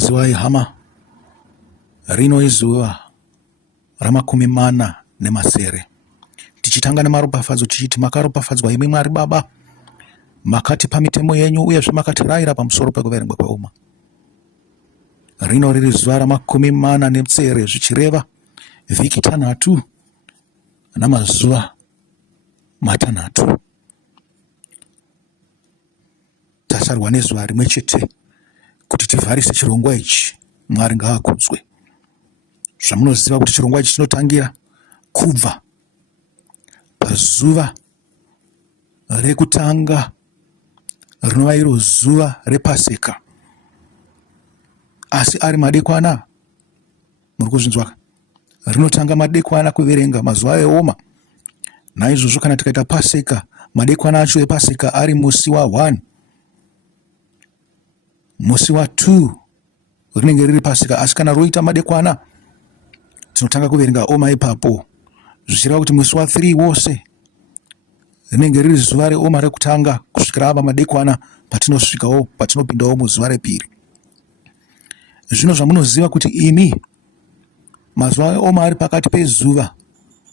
Waziwai hama, rino izuva ra40 tichitanga nemaropafadzo tichiti makaropafadzwa imi Mwari Baba, makatipa mitemo yenyu uyezve makatirayira pamusoro pekuverengwa kweuma. Rino riri zuva ra40 zvichireva vhiki 3 namazuva 6. Tasarwa nezuva rimwe chete kuti tivharise chirongwa ichi. Mwari ngaakudzwe. Zvamunoziva kuti chirongwa ichi chinotangira kubva pazuva rekutanga rinova iro zuva rePaseka, asi ari madekwana. Muri kuzvinzwa? Rinotanga madekwana kuverenga mazuva eoma. Naizvozvo kana tikaita Paseka, madekwana acho ePaseka ari musi wa1, musi wa2 rinenge riri Paseka. Asi kana roita madekwana, tinotanga kuverenga oma ipapo, zvichireva kuti musi wa3 wose rinenge riri zuva reoma rekutanga kusvikira ava madekwana patinosvikawo patinopindawo muzuva repiri. Zvino zvamunoziva kuti imi mazuva eoma ari pakati pezuva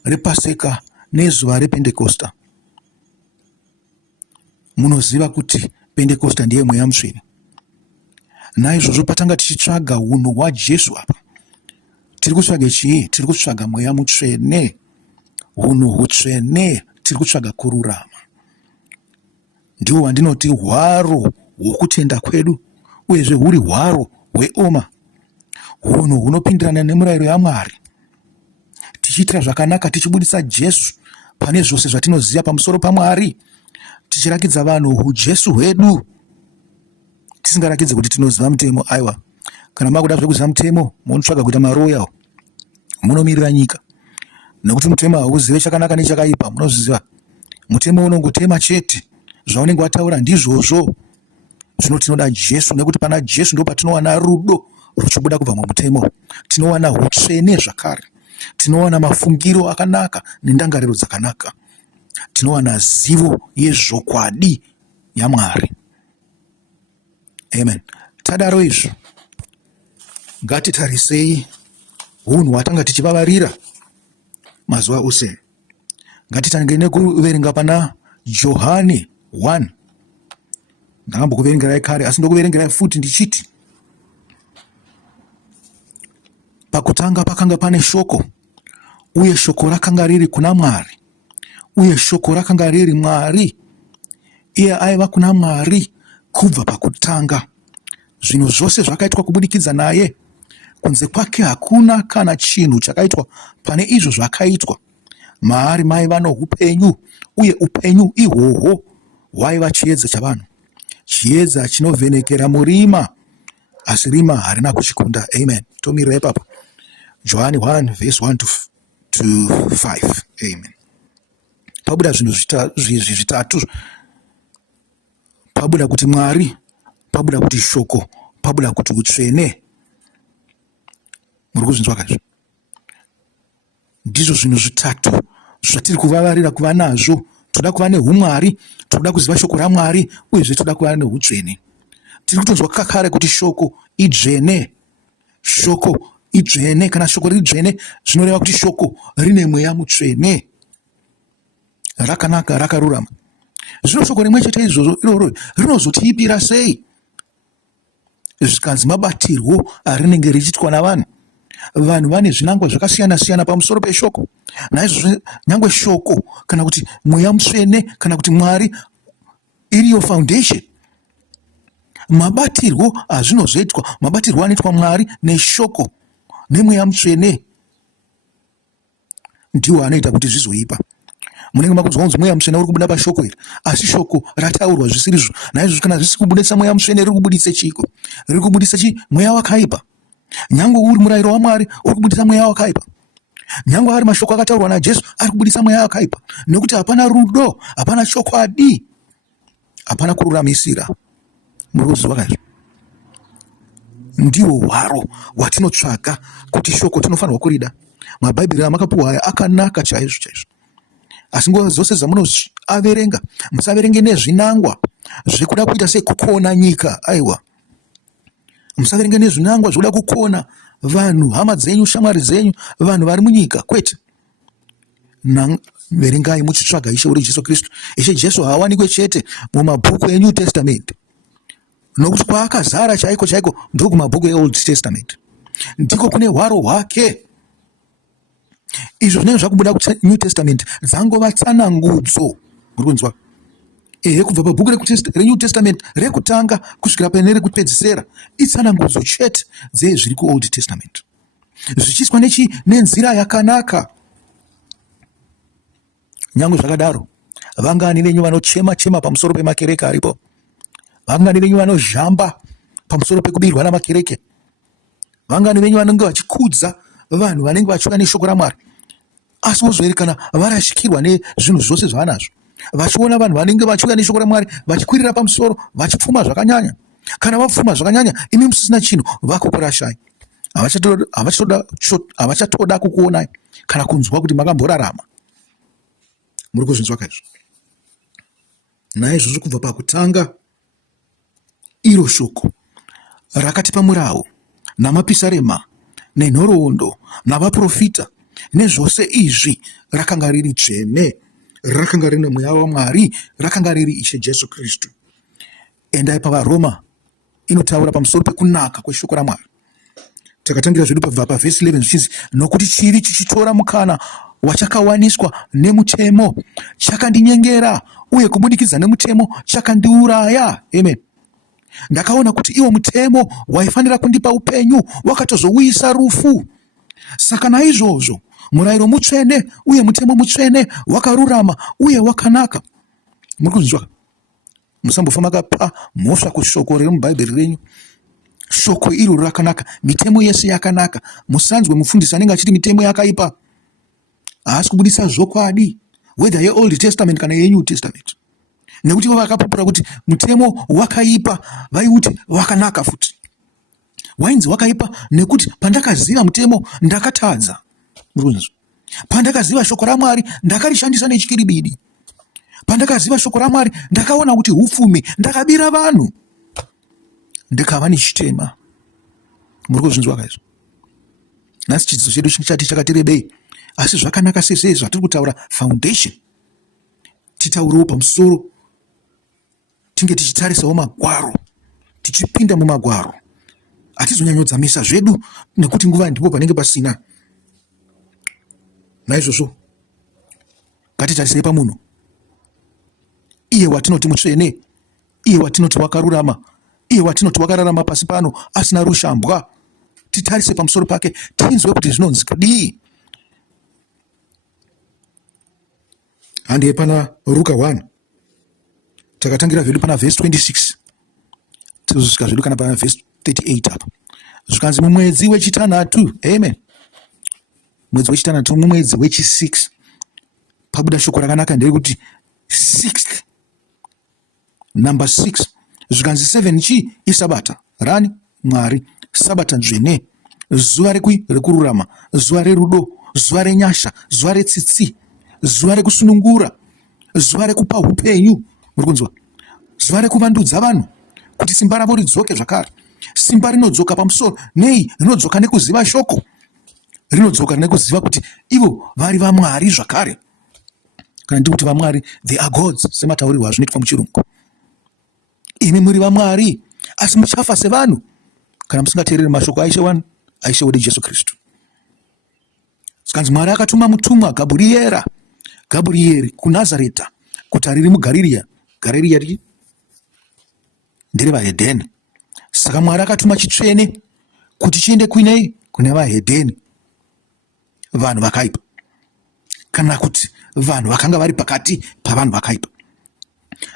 rePaseka nezuva rePentekosta. Munoziva kuti Pentekosta ndiye mweya mutsvene. Naizvozvo patanga tichitsvaga unhu hwaJesu apa, tiri kutsvaga chii? Tiri kutsvaga mweya mutsvene, unhu hutsvene, tiri kutsvaga kururama. Ndiwo wandinoti hwaro hwokutenda kwedu, uyezve huri hwaro hweoma, unhu hunopindirana nemurayiro yaMwari, tichiitira zvakanaka, tichibudisa Jesu pane zvose zvatinoziva pamusoro paMwari, tichirakidza vanhu uJesu hwedu, tisingarakidze kuti tinoziva mutemo. Aiwa, kana makuda zvekuziva mutemo, munotsvaga kuita maroya, munomirira nyika. Nekuti mutemo hauzive chakanaka nechakaipa, munozviziva. Mutemo unongotema chete zvaunenge wataura, ndizvozvo. Zvino tinoda Jesu, nekuti pana Jesu ndo patinowana rudo ruchibuda kubva mumutemo. Tinowana hutsvene zvakare, tinowana mafungiro akanaka nendangariro dzakanaka, tinowana zivo yezvokwadi yaMwari. Amen. Tadaro izvo, ngatitarisei unhu hwatanga tichivavarira mazuva ose. Ngatitange nekuverenga pana Johani 1. Ndakambokuverengerai kare, asi ndokuverengerai futi ndichiti, pakutanga pakanga pane shoko, uye shoko rakanga riri kuna Mwari, uye shoko rakanga riri Mwari. Iye aiva kuna Mwari kubva pakutanga. Zvinhu zvose zvakaitwa kubudikidza naye. Kunze kwake hakuna kana chinhu chakaitwa pane izvo zvakaitwa. Maari maiva noupenyu, uye upenyu ihwohwo hwaiva chiedza chavanhu, chiedza chinovhenekera murima, asi rima harina kuchikunda. Amen. Tomirira ipapo. Johani 1 verse 1 to 5. Amen. Pabuda zvinhu zvitatu. Pabuda kuti Mwari, pabuda kuti shoko, pabuda kuti utsvene. Muri kuzvinzwa kazvo? Ndizvo zvinhu zvitatu zvatiri kuvavarira kuva nazvo. Toda kuva neumwari, toda kuziva shoko raMwari, uyezve toda kuva neutsvene. Tiri kutonzwa kakare kuti shoko idzvene, shoko idzvene. Kana shoko riri dzvene, zvinoreva kuti shoko rine mweya mutsvene, rakanaka, rakarurama. Zvino shoko rimwe chete iroro rinozotiipira sei zvikanzi mabatirwo arinenge richiitwa navanhu? Vanhu vane zvinangwa zvakasiyana siyana pamusoro peshoko. Naizvozvo nyangwe shoko kana kuti mweya mutsvene kana kuti Mwari iriyo foundation, mabatirwo azvinozoitwa, mabatirwo anoitwa Mwari neshoko nemweya mutsvene ndiwo anoita kuti zvizoipa. Munenge makunzwa kunzi mweya mutsvene uri kubuda pashoko iri, asi shoko rataurwa zvisirizvo. Naizvozvo kana zvisi kubudisa mweya mutsvene, riri kubudisa chiko? Riri kubudisa mweya wakaipa. Nyangwe uri murayiro waMwari uri kubudisa mweya wakaipa. Nyangwe ari mashoko akataurwa naJesu ari kubudisa mweya wakaipa, nekuti hapana rudo, hapana chokwadi, hapana kururamisira. Muri kuzviziva kazvo? Ndiwo hwaro hwatinotsvaga kuti shoko tinofanirwa kurida. Mabhaibheri amakapuhwa aya akanaka chaizvo chaizvo. Asi nguva dzose dzamunoaverenga, musaverenge nezvinangwa zvekuda kuita sekukona nyika. Aiwa, musaverenga nezvinangwa zvoda kukona vanhu, hama dzenyu, shamwari dzenyu, vanhu vari munyika, kwete. Verengai muchitsvaga Ishe uri Jesu Kristu. Ishe Jesu haawanikwe chete mumabhuku eNew Testament, nokuti kwaakazara chaiko chaiko ndo kumabhuku eOld Testament, ndiko kune hwaro hwake. Izvo zvinenge zvakubuda kuNew Testament dzangova tsanangudzo, muri kunzwa? Kubva pabhuku reNew Testament rekutanga kusvikira pane rekupedzisira itsanangudzo chete dzezviri kuOld Testament, zvichiiswa nenzira yakanaka. Nyange zvakadaro, vangani venyu vanochema chema pamusoro pemakereke aripo, vangani venyu vanozhamba pamusoro pekubirwa namakereke, vangani venyu vanenge vachikudza vanhu vanenge vachiuya neshoko raMwari, asi vozoerekana varashikirwa nezvinhu zvose zvavanazvo, vachiona vanhu vanenge vachiuya neshoko raMwari vachikwirira pamusoro, vachipfuma zvakanyanya. Kana vapfuma zvakanyanya, imi musisina chinhu, vakukurashai. Havachatoda kukuonai kana kunzwa kuti makamborarama. Muri kuzvinzwa kaizvo? Naizvozvo kubva pakutanga, iro shoko rakatipa murawo namapisarema nenhoroondo navaprofita nezvose izvi rakanga riri tsvene, rakanga rine mweya waMwari, rakanga riri Ishe Jesu Kristu. Endai pavaroma inotaura pamusoro pekunaka kweshoko raMwari. Takatangira zvedu pabva pavhesi 11 zvichinzi, nokuti chivi chichitora mukana wachakawaniswa nemutemo chakandinyengera, uye kubudikidza nemutemo chakandiuraya. Amen. Ndakaona kuti iwo mutemo waifanira kundipa upenyu wakatozouyisa rufu. Saka naizvozvo murayiro mutsvene uye mutemo mutsvene, wakarurama uye wakanaka. Muri kuzvinzwa? Musambofa makapa mhosva kushoko riri mubhaibheri renyu. Shoko iro rakanaka, mitemo yese yakanaka. Musanzwe mufundisi anenge achiti mitemo yakaipa. Haasi kubudisa zvokwadi, whether yeOld Testament kana yeNew Testament. Nekuti vakapupura kuti mutemo wakaipa, vaiuti wakanaka futi. Wainzi wakaipa nekuti pandakaziva mutemo ndakatadza. Pandakaziva shoko raMwari ndakarishandisa nechikiribidi. Pandakaziva shoko raMwari ndakaona kuti hupfumi, ndakabira vanhu, ndikava nechitema. Muri kuzvinzwa kaizvo? Nhasi chidzidzo chedu chati chakati rebei, asi zvakanaka sese zvatiri kutaura foundation. Titaurewo pamusoro, tinge tichitarisawo magwaro, tichipinda mumagwaro. Hatizonyanyodza zvedu nekuti nguva ndipo panenge pasina. Naizvozvo ngatitarisei pamunhu, iye watinoti mutsvene, iye watinoti wakarurama, iye watinoti wakararama pasi pano asina rushambwa. Titarise pamusoro pake, tinzwe kuti zvinonzi kudii. Handei pana Luka 1, takatangira zvedu pana vhesi 26, tozosvika zvedu kana pana vhesi 38 apa. Zvikanzi mumwedzi wechitanhatu, amen, mwedzi wechitanhatu, mumwedzi wechi6, pabuda shoko rakanaka nderekuti 6th, number 6. Zvikanzi 7 chi isabata rani Mwari, sabata nzvene, zuva rekururama, zuva rerudo, zuva renyasha, zuva retsitsi, zuva rekusunungura, zuva rekupa upenyu. Muri kunzwa? Zuva rekuvandudza vanhu kuti simba ravo ridzoke zvakare. Simba rinodzoka pamusoro nei? Rinodzoka nekuziva shoko, rinodzoka nekuziva kuti ivo vari vaMwari zvakare. Kana ndikuti vaMwari, they are gods, semataurirwo azvinoitwa muchirungu. Imi muri vaMwari, asi muchafa sevanhu kana musingateereri mashoko aishe wanu, aishe wedu Jesu Kristu. Sikanzi Mwari akatuma mutumwa Gabhurieri kuNazareta, guta riri muGarirea. Garirea ndere vahedheni. Saka Mwari akatuma chitsvene kuti chiende kuinei? Kune vahedheni, vanhu vakaipa, kana kuti vanhu vakanga vari pakati pavanhu vakaipa.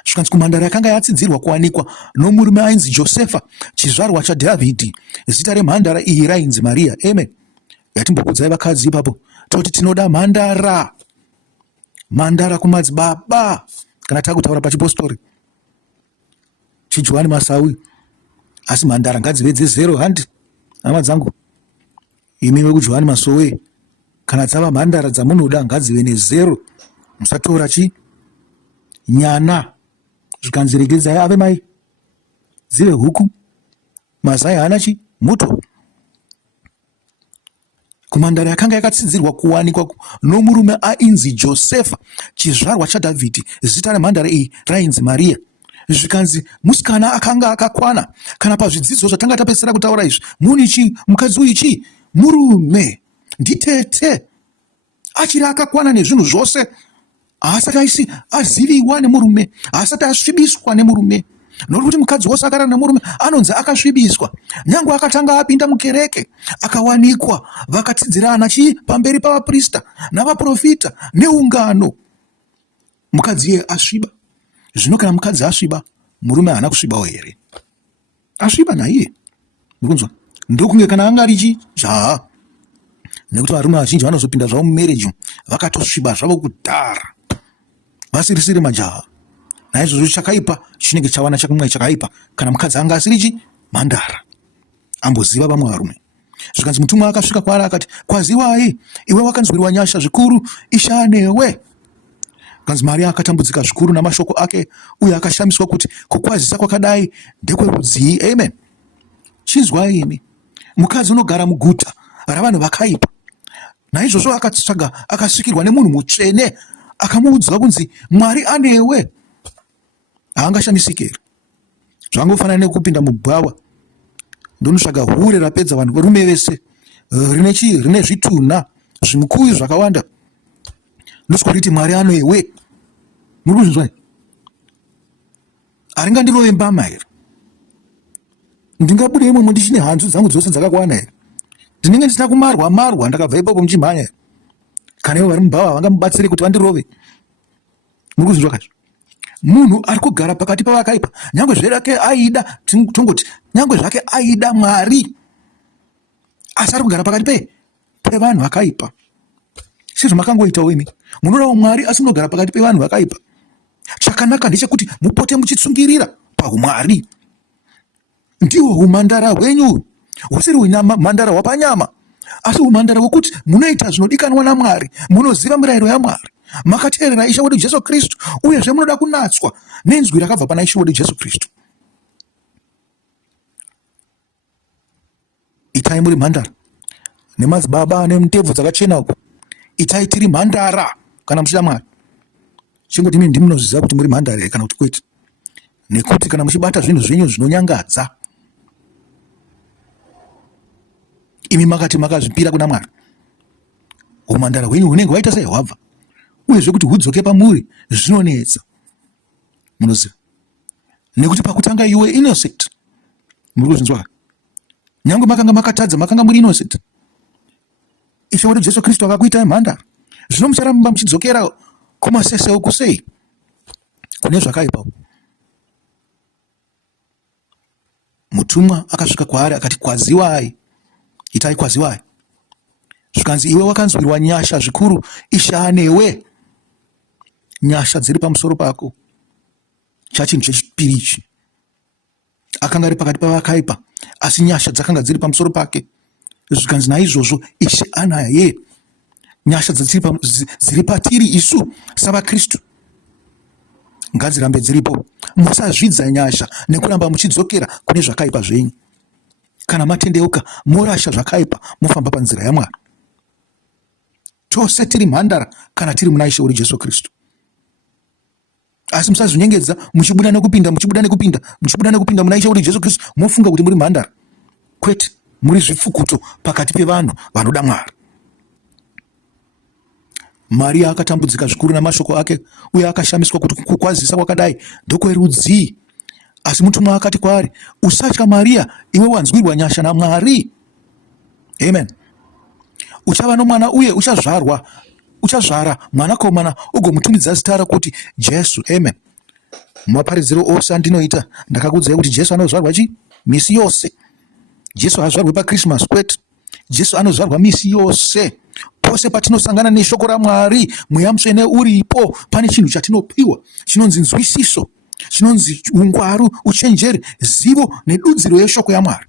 Zvikanzi kumhandara yakanga yatsidzirwa kuwanikwa nomurume ainzi Josefa, chizvarwa chaDhavhidhi. Zita remhandara iyi rainzi Maria. Amen. Yatimbokudzai vakadzi ipapo, toti tinoda mhandara, mhandara kumadzibaba. Kana takutaura pachipostori chiJohani Masawi, asi mhandara ngadzive dzezero. Handi hama dzangu, imi vekuJohani Masowe, kana dzava mhandara dzamunoda ngadzive nezero, musatora nyana. Zvikanzi regedzai ave mai, dzive huku, mazai haana chi muto. Kumhandara yakanga yakatsinzirwa kuwanikwa nomurume ainzi Josefa, chizvarwa chaDhavhidhi. Zita remhandara iyi rainzi Maria. Zvikanzi musikana akanga akakwana. Kana pazvidzidzo zvatanga tapedzisira kutaura izvi, munichi mukadzi uyu chi murume nditete, achiri akakwana nezvinhu zvose, haasati aziviwa nemurume, haasati asvibiswa nemurume. Nokuti mukadzi wose akarara nemurume anonzi akasvibiswa. Nyange akatanga apinda mukereke akawanikwa vakatsidzirana chi pamberi pavaprista navaprofita neungano, mukadzi iye asviba. Zvino kana mukadzi asviba, murume haana kusvibawo here? Asviba naiye. Mukunzwa? Ndokunge kana anga ari jaha. Nekuti varume vazhinji vanozopinda zvavo mumereji vakatosviba zvavo kudhara, vasirisiri majaha. Naizvozvo chakaipa chinenge chawana chakumwe chakaipa kana mukadzi anga asiri mhandara, amboziva vamwe varume. Zvikanzi mutumwa akasvika kwaari akati, kwaziwai, iwe wakanzwirwa nyasha zvikuru, Ishe newe. Kanzi Maria akatambudzika zvikuru namashoko ake, uye akashamiswa kuti kukwazisa kwakadai ndekwerudzii. Amen. Chinzwai imi, mukadzi unogara muguta ravanhu vakaipa. Naizvozvo akatsvaga akasvikirwa nemunhu mutsvene, akamuudzwa kunzi Mwari anewe. Haangashamisike here? Zvangofanana nekupinda mubwawa ndonotsvaga hure rapedza vanhu varume vese, rine zvitunha zvimukuyu zvakawanda, ndosiko riti Mwari anewe. Muri kuzvinzwa? Haringandirove mbama here? Ndingabude imomo ndichine hanzu dzangu dzose dzakakwana here? Ndinenge ndisina kumarwa ndakabva ipapo muchimhanya here? Kana ivo vari mubhawa vangamubatsire kuti vandirove? Muri kuzvinzwa kazvo? Munhu ari kugara pakati pavakaipa, nyange zverake aida, tongoti nyange zvake aida Mwari, asi ari kugara pakati pevanhu vakaipa. Sezvo makangoitawo imi, munodawo Mwari asi munogara pakati pevanhu vakaipa. Chakanaka ndechekuti mupote muchitsungirira paumwari. Ndihwo umhandara hwenyu, husiri umhandara hwapanyama, asi umhandara hwekuti munoita zvinodikanwa naMwari, munoziva mirayiro yaMwari, makateerera Ishe wedu Jesu Kristu, uyezve munoda kunatswa nenzwi rakabva pana Ishe wedu Jesu Kristu. Itai muri mhandara nemadzibaba nemutebvu dzakachena uko, itai tiri mhandara kana muchida Mwari. Chingoti mimi ndimunozviziva kuti muri mhandara here kana kuti kwete? Nekuti kana muchibata zvinhu zvenyu zvinonyangadza, imi makati makazvipira kuna Mwari, umhandara hwenyu hunenge waita sei hwabva, uyezve kuti hudzoke pamuri zvinonetsa. Munoziva? Nekuti pakutanga iwe innocent. Muri kuzvinzwa? Nyange makanga makatadza, makanga muri innocent. Ishe wedu Jesu Kristu akakuitai mhandara. Zvino mucharamba muchidzokera kumasese okusei, kune zvakaipa. Mutumwa akasvika kwaari akati, kwaziwai, itai kwaziwai. Zvikanzi iwe wakanzwirwa nyasha zvikuru, Ishe anewe. Nyasha dziri pamusoro pako. Chachinhu chechipiri ichi. Akanga ari pakati pavakaipa, asi nyasha dzakanga dziri pamusoro pake. Zvikanzi naizvozvo Ishe anaye. Nyasha dziri patiri isu savaKristu ngadzirambe dziripo. Musazvidza nyasha nekuramba muchidzokera kune zvakaipa zvenyu. Kana matendeuka morasha zvakaipa, mofamba panzira yaMwari. Tose tiri mhandara kana tiri muna Ishe wedu Jesu Kristu. Asi musazvinyengedza muchibuda nekupinda muna Ishe wedu Jesu Kristu mofunga kuti muri mhandara. Kwete, muri zvifukuto pakati pevanhu vanoda Mwari. Maria akatambudzika zvikuru namashoko ake, uye akashamiswa kuti kukwazisa kwakadai ndokwerudzii. Asi mutumwa akati kwaari, usatya Maria, iwe wanzwirwa nyasha naMwari. Amen. Uchava nomwana uye uchazvara mwanakomana, ugomutumidza zita rakuti Jesu. Amen. Mumaparidziro ose andinoita ndakakuudzai kuti Jesu anozvarwa misi yose. Jesu haazvarwe paKrismasi kwete. Jesu anozvarwa misi yose. Pose patinosangana neshoko raMwari, mweya mutsvene uripo, pane chinhu chatinopiwa chinonzi nzwisiso, chinonzi ungwaru, uchenjeri, zivo nedudziro yeshoko yaMwari.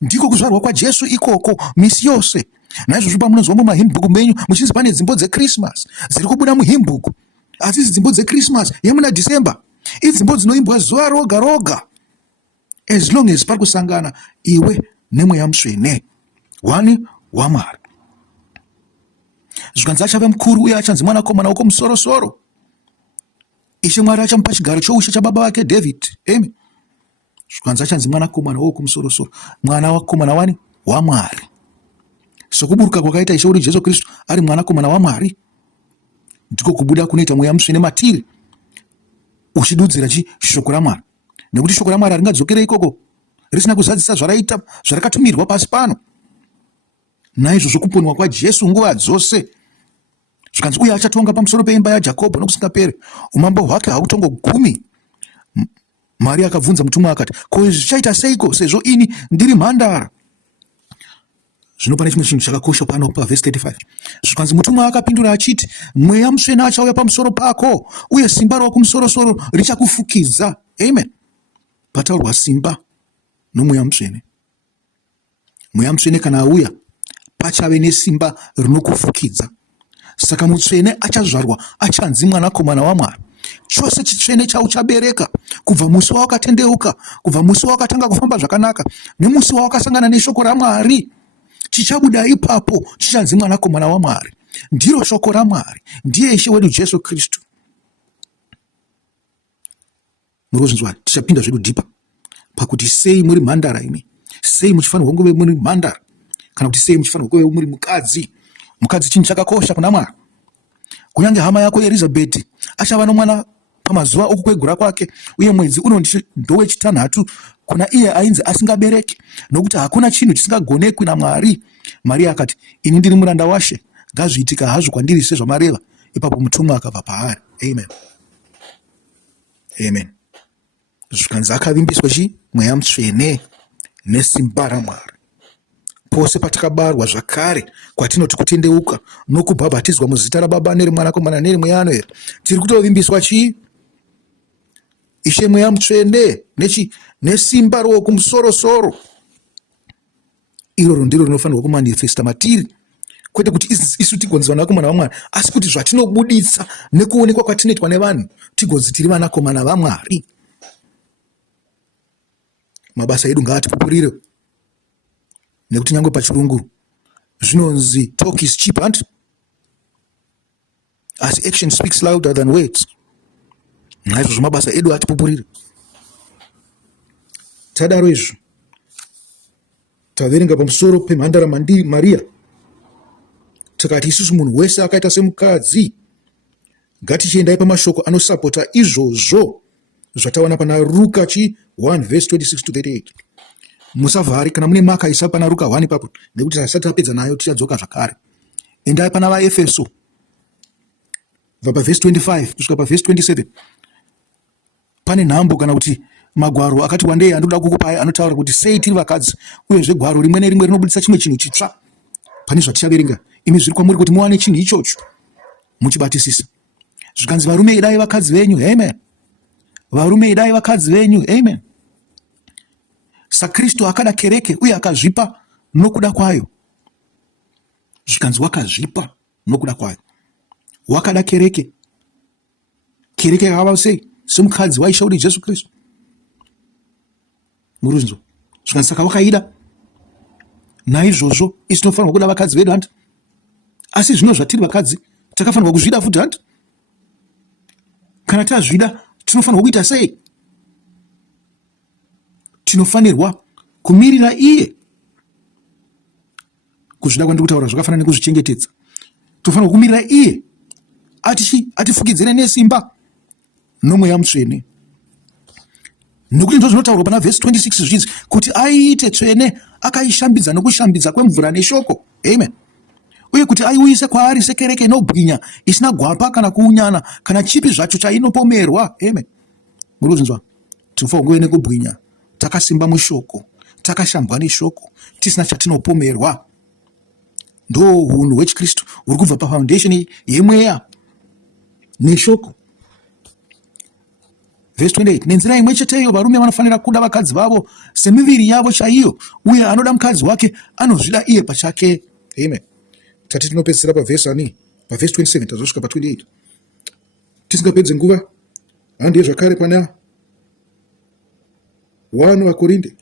Ndiko kuzvarwa kwaJesu ikoko misi yose. Naizvozvo pamunozwa mumahymnbook menyu muchinzi pane dzimbo dzeKrismasi dziri kubuda muhymnbook, asi dzimbo dzeKrismasi yemuna Dhisemba, idzimbo dzinoimbwa zuva roga roga. as long as pari kusangana iwe nemweya mutsvene, wani waMwari. Zvikanzi achave mukuru uye achanzi mwanakomana wokumusoro-soro. Ishe Mwari achamupa chigaro choushe chababa vake David. Amen. Zvikanzi achanzi mwanakomana wokumusoro-soro, mwana wakomana wani waMwari. Sokuburuka kwakaita Ishe wedu Jesu Kristu ari mwanakomana waMwari, ndiko kubuda kunoita mweya mutsvene matiri uchidudzira shoko raMwari, nekuti shoko raMwari haringadzokere ikoko risina kuzadzisa zvarakatumirwa pasi pano. Naizvozvo kuponwa kwaJesu nguva dzose. Zvikanzi uye achatonga pamusoro peimba yaJakobho nokusingaperi, umambo hwake hautongogumi. Maria akabvunza mutumwa akati, ko izvi zvichaita seiko sezvo ini ndiri mhandara? Zvino pane chimwe chinhu chakakosha pano pavhesi 35. Zvikanzi mutumwa akapindura achiti, mweya mutsvene achauya pamusoro pako, uye simba rokumusoro-soro richakufukidza. Amen. Pataurwa simba nomweya mutsvene. Mweya mutsvene kana auya, pachave nesimba rinokufukidza. Saka mutsvene achazvarwa achanzi mwanakomana waMwari. Chose chitsvene chauchabereka, kubva musi wawakatendeuka, kubva musi wawakatanga kufamba zvakanaka, nemusi wawakasangana neshoko raMwari, chichabuda ipapo chichanzi mwanakomana waMwari. Ndiro shoko raMwari, ndiye Ishe wedu Jesu Kristu. Murozvinzwa, tichapinda zvedu dhipa pakuti sei muri mhandara imi, sei muchifanirwa kuve muri mhandara, kana kuti sei muchifanirwa kuve muri mukadzi. Mukadzi chinhu chakakosha kuna Mwari. Kunyange hama yako Elizabeth achava nomwana pamazuva okukwegura kwake, uye mwedzi uno ndowechitanhatu kuna iye ainzi asingabereki, nokuti hakuna chinhu chisingagonekwi naMwari. Maria akati, ini ndiri muranda waShe, ngazviitika hazvo kwandiri sezvamareva. Ipapo mutumwa akabva paari. Amen. Amen. Zvikanzi akavimbiswa mweya mutsvene nesimba raMwari. Pose patakabarwa zvakare kwatinoti kutendeuka nokubhabhatidzwa muzita raBaba nereMwanakomana nereMweya, tiri kutovimbiswa Ishe mweya mutsvene nesimba rokumusoro-soro. Iroro ndiro rinofanirwa kumanifesta matiri, kwete kuti isu tigonzi vanakomana vaMwari, asi kuti zvatinobuditsa nekuonekwa kwatinoitwa nevanhu tigonzi tiri vanakomana vaMwari. Mabasa edu ngaatipupurire, nekuti nyangwe pachirungu zvinonzi talk is cheap, as action speaks louder than words. Naizvozvo mabasa edu atipupurire. Tadaro izvo taverenga pamusoro pemhandara Maria, takati isusu munhu wese akaita semukadzi, ngatichiendai pamashoko anosapota izvozvo zvatawana pana Ruka 1 verse 26 to 38. Musavhari kana mune maka isa pana Ruka 1 ipapo, nekuti tasati tapedza nayo tichadzoka zvakare. Endai pana vaEfeso, kubva pavhesi 25 kusvika pavhesi 27. Pane nhambo kana kuti magwaro akati wandei andoda kukupai anotaura kuti sei tiri vakadzi, uyezve gwaro rimwe nerimwe rinobudisa chimwe chinhu chitsva pane zvatichaverenga. Imi zviri kwamuri kuti muwane chinhu ichocho muchibatisisa. Zvikanzi varume idai vakadzi venyu. Amen. Varume idai vakadzi venyu. Amen. SaKristu akada kereke uye akazvipa nokuda kwayo. Zvikanzi wakazvipa nokuda kwayo. Wakada kereke. Kereke yakava sei? Semukadzi waIshe wedu Jesu Kristu. Muruzvinzwa. Zvikanzi saka wakaida. Naizvozvo isu tinofanirwa kuda vakadzi vedu . Asi zvino zvatiri vakadzi takafanirwa kuzvida futi . Kana tazvida tinofanirwa kuita sei? Tinofanirwa kumirira iye. Kuzvida kwandiri kutaura zvakafanana nekuzvichengetedza. Tofanirwa kumirira iye atifukidzire nesimba nomweya mutsvene. Nokuti ndizvo zvinotaurwa pana vhesi 26 zvinzi kuti aite tsvene akaishambidza nokushambidza kwemvura neshoko. Amen. Uye kuti aiuyise kwaari sekereke inobwinya isina gwapa kana kuunyana kana chipi zvacho chainopomerwa. Amen. Murikuzvinzwa, tinofanirwa kuve nekubwinya, takasimba mushoko, takashambwa neshoko, tisina chatinopomerwa. Ndo hunhu hwechiKristu huri kubva pafoundation yemweya neshoko. Verse 28, nenzira imwe cheteyo varume vanofanira kuda vakadzi vavo semiviri yavo chaiyo, uye anoda mukadzi wake anozvida iye pachake. Amen. Tati tinopedzisira pavhesi 27 tazosvika pa28. Tisingapedze nguva, handiye zvakare pana 1 Vakorinde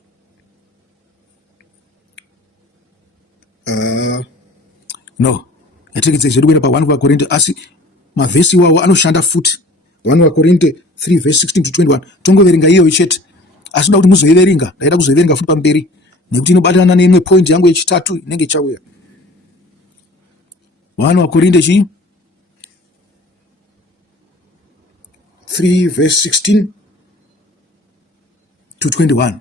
no yatekedzei zvedu kuenda pa1 Vakorinde asi mavhesi iwawo anoshanda futi. 1 Vakorinde 3 verse 16 to 21 tongoverenga iyoyo chete, asi ndoda kuti muzoiverenga, ndaida kuzoiverenga futi pamberi nekuti inobatana neimwe point yangu yechitatu inenge ichauya. 1 Vakorinde chii 3 verse 16 to 21.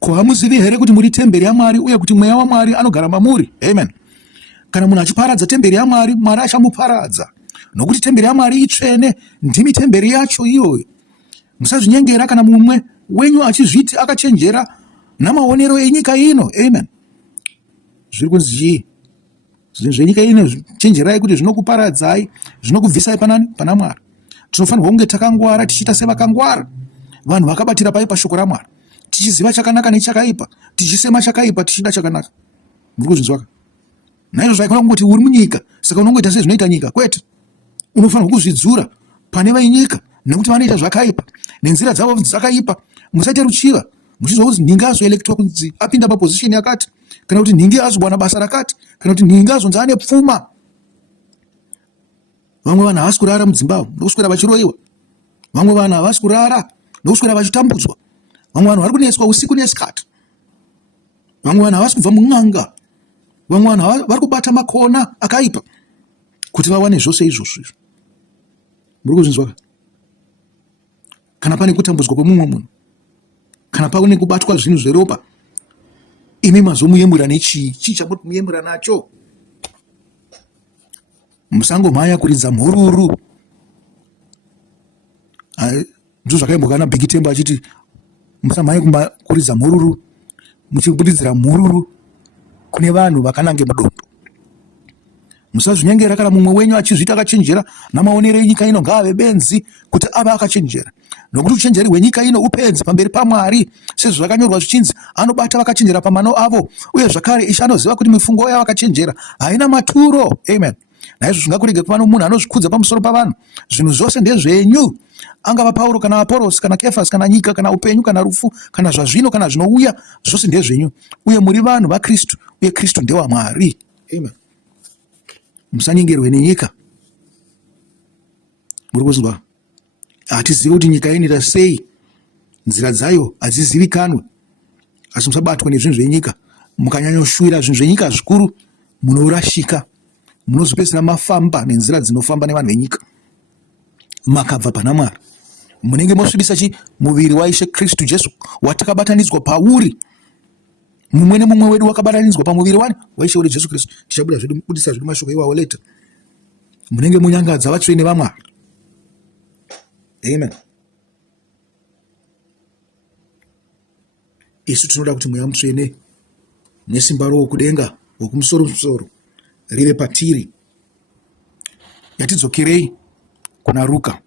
Ko hamuzivi here kuti muri temberi yaMwari uye kuti mweya waMwari anogara mamuri? Amen. Kana munhu achiparadza temberi yaMwari, Mwari achamuparadza, nokuti temberi yaMwari itsvene, ndimi temberi yacho iyoyo. Musazvinyengera kana mumwe wenyu achizviti akachenjera namaonero enyika ino. Amen. Zviri kunzi chii? Zvenyika ino chenjerai kuti zvinokuparadzai, zvinokubvisai pana Mwari. Tinofanirwa kunge takangwara, tichiita sevakangwara, vanhu vakabatira pai pashoko raMwari, tichiziva chakanaka nechakaipa, tichisema chakaipa, tichida chakanaka. Muri kuzvinzwa? Naizvozvo haikona kungoti uri munyika saka unongoita sezvinoita nyika, kwete. Unofanirwa kuzvidzura pane venyika nekuti vanoita zvakaipa nenzira dzavo dzakaipa. Musaite ruchiva muchizwa kuti nhingi azoelektwa kunzi apinda papozisheni yakati, kana kuti nhingi azowana basa rakati, kana kuti nhingi azonzi ane pfuma. Vamwe vanhu havasi kurara mudzimbavo nokuswera vachiroiwa, vamwe vanhu havasi kurara nokuswera vachitambudzwa, vamwe vanhu vari kuneswa usiku nesikati, vamwe vanhu havasi kubva mun'anga, vamwe vanhu vari kubata makona akaipa kuti vawane zvose izvozvo. Muri kuzvinzwa? Kana pane kutambudzwa kwemumwe munhu, kana pane kubatwa zvinhu zveropa, imi mazomuyemura nechii? Chii chamuri muyemura nacho? Musangomhanya kuridza mhururu. Ndizvo zvakaimbokana Big Tembo achiti musamhanya kuridza mhururu muchiburidzira mhururu kune vanhu vakanange mudombo. Musazvinyengera kana mumwe wenyu achizvita akachenjera namaonero enyika ino ngaave benzi kuti ava akachenjera, nokuti uchenjeri hwenyika ino upenzi pamberi paMwari, sezvo zvakanyorwa zvichinzi anobata vakachenjera pamano avo, uye zvakare ishe anoziva kuti mifungo yavo vakachenjera haina maturo. Amen. Naizvo zvingakurege kuva nomunhu anozvikudza pamusoro pavanhu. Zvinhu zvose ndezvenyu, angava Pauro kana Aporosi kana Kefasi kana nyika kana upenyu kana rufu kana zvazvino kana zvinouya, zvose ndezvenyu, uye muri vanhu vaKristu, uye Kristu ndewaMwari. Amen. Musanyengerwe nenyika. Muri kuzwa? Hatizivi kuti nyika inoita sei, nzira dzayo hadzizivikanwe, asi musabatwa nezvinhu zvenyika. Mukanyanyoshuvira zvinhu zvenyika zvikuru, munorashika, munozopedzisira mafamba nenzira dzinofamba nevanhu venyika, makabva pana Mwari. Munenge mosvibisa muviri waIshe Kristu Jesu watakabatanidzwa pauri. Mumwe nemumwe wedu wakabatanidzwa pamuviri waIshe wedu Jesu Kristu. Tichabuda zvedu mashoko iwawo leta. Munenge munyangadza vatsvene vaMwari. Amen. Isu tinoda kuti mweya mutsvene nesimba rowo kudenga wokumusoro rive patiri. Yatidzokerei kuna Ruka.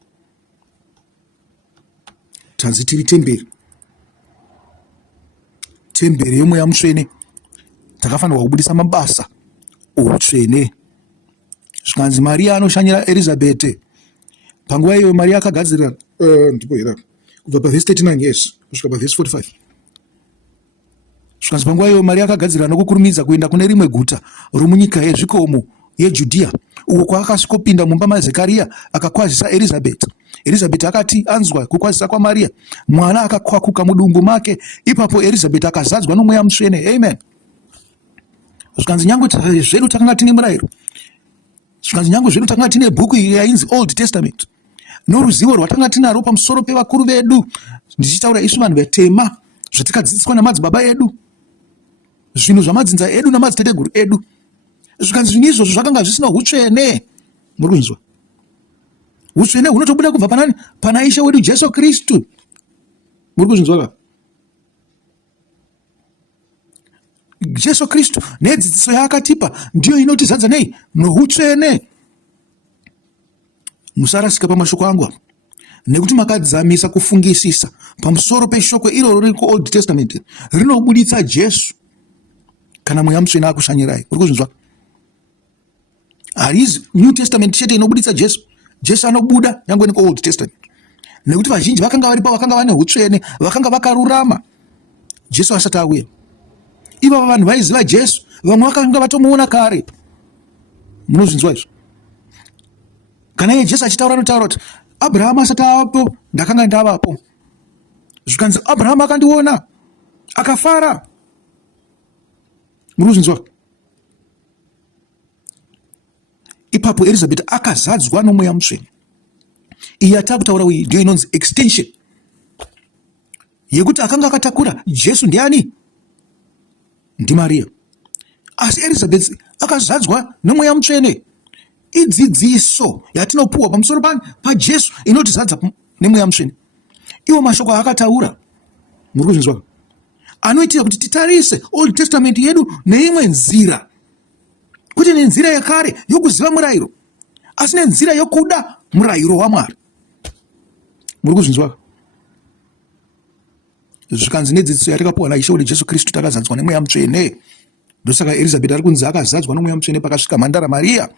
Tanzi tiri temberi yomweya mutsvene, takafanirwa kubudisa mabasa outsvene. Zvikanzi Maria anoshanyira Erizabhete. Panguva iyoyo Maria akagadzirira ndipo hera kubva pavhesi 39 yes kusvika pavhesi 45. Zvikanzi panguva iyoyo Maria akagadzirira nokukurumidza kuenda kune rimwe guta romunyika yezvikomo yeJudhea, uko kwaakasvikopinda mumba maZekaria akakwazisa Erizabheti. Erizabheti akati anzwa kukwazisa kwaMaria, mwana akakwakuka mudumbu make. Ipapo Erizabheti akazadzwa nomweya mutsvene. Amen. Zvikanzi nyange zvedu takanga tine murayiro, zvikanzi nyange zvedu takanga tine bhuku iri yainzi Old Testament, noruzivo rwatanga tinaro pamusoro pevakuru vedu, ndichitaura isu vanhu vetema, zvatakadzidziswa namadzibaba edu, zvinhu zvamadzinza edu namadziteteguru edu. Zvikanzi zvinhu izvozvo zvakanga zvisina utsvene. Muri kunzwa? Utsvene hunotobuda kubva panani? Pana Ishe wedu Jesu Kristu. Muri kuzvinzwa? Jesu Kristu nedzidziso yaakatipa ndiyo inotizadza nei? Noutsvene. Musarasika pamashoko angu, nekuti makadzamisa kufungisisa pamusoro peshoko iroro riri kuOld Testament rinobuditsa Jesu kana mweya mutsvene akushanyirai. Uri kuzvinzwa? Harizi New Testament chete inobuditsa Jesu, Jesu anobuda nyangwe neold testament, nekuti vazhinji vakanga varipo, vakanga vane utsvene, vakanga vakarurama Jesu asati auya. Ivo vanhu vaiziva Jesu, vamwe vakanga vatomuona kare. Munozvinzwa izvo? Kana iye Jesu achitaura anotaura kuti Abrahamu asati avapo ndakanga ndavapo. Zvikanzi Abrahamu akandiona akafara. Munozvinzwa? Ipapo Elizabeth akazadzwa nomweya mutsvene. Iyi yatakutaura iyi ndio inonzi extension yekuti akanga akatakura Jesu ndiani? NdiMaria. Asi Elizabeth akazadzwa nomweya mutsvene. Idzidziso yatinopuwa pamusoro paJesu inotizadza nemweya mutsvene. Iwo mashoko akataura, muri kuzvinzwa, anoitira kuti titarise Old Testament yedu neimwe nzira, kuti nenzira yakare yokuziva murayiro, asi nenzira yokuda murayiro waMwari. Muri kuzvinzwa? Zvikanzi nedzidziso yatakapuwa naIshe wedu Jesu Kristu takazadzwa nemweya mutsvene. Ndosaka Elizabeth ari kunzi akazadzwa nomweya mutsvene pakasvika mhandara Maria.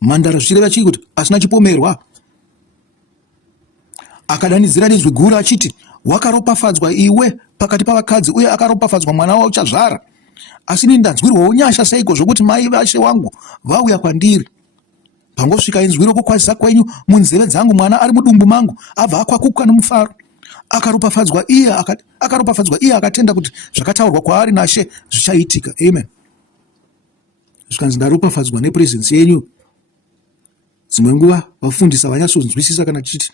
Mhandara zvichireva chii? Kuti asina chipomerwa. Akadanidzira nenzwi guru achiti, wakaropafadzwa iwe pakati pavakadzi, uye akaropafadzwa mwana wauchazvara. Asi ini ndanzwirwawo nyasha seiko zvokuti mai vaShe wangu vauya kwandiri. Pangosvika inzwi rokukwazisa kwenyu munzeve dzangu, mwana ari mudumbu mangu abva akwakuka nomufaro. Akaropafadzwa iye akatenda kuti zvakataurwa kwaari naShe zvichaitika. Amen. Zvikanzi ndaropafadzwa nepresence yenyu. Dzimwe nguva vafundisa vanyatsonzwisisa kana tichiti